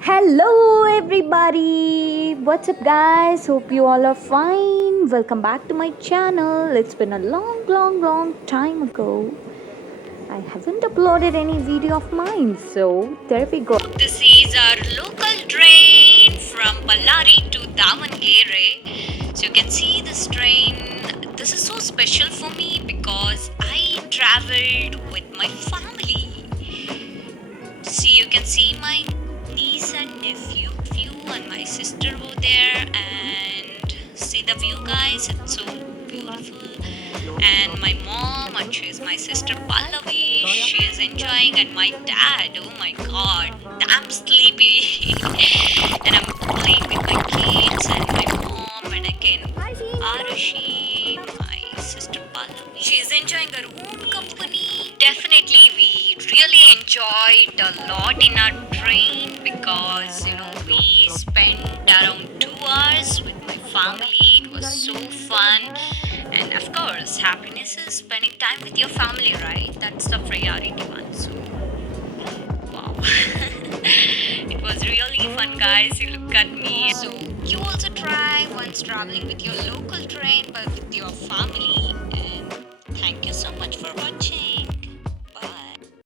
Hello, everybody. What's up, guys? Hope you all are fine. Welcome back to my channel. It's been a long time ago. I haven't uploaded any video of mine, so there we go. This is our local train from Ballari to Davangere. So you can see this train. This is so special for me because I traveled with my family. See, you can see my niece and nephew, and my sister over there, and see the view, guys. It's so beautiful. And my mom, and she's my sister Pallavi. She is enjoying, and my dad. Oh my God, damn sleepy. And I'm playing with my kids and my mom, and again Arashi, my sister Pallavi. She is enjoying her own company. Definitely, we really enjoyed a lot in our train because we spent around 2 hours with my family. It was so fun, and of course, happiness is spending time with your family, right? That's the priority one. So, wow, it was really fun, guys. You look at me. So, you also try once traveling with your local train, but with your family. And thank you so much for watching.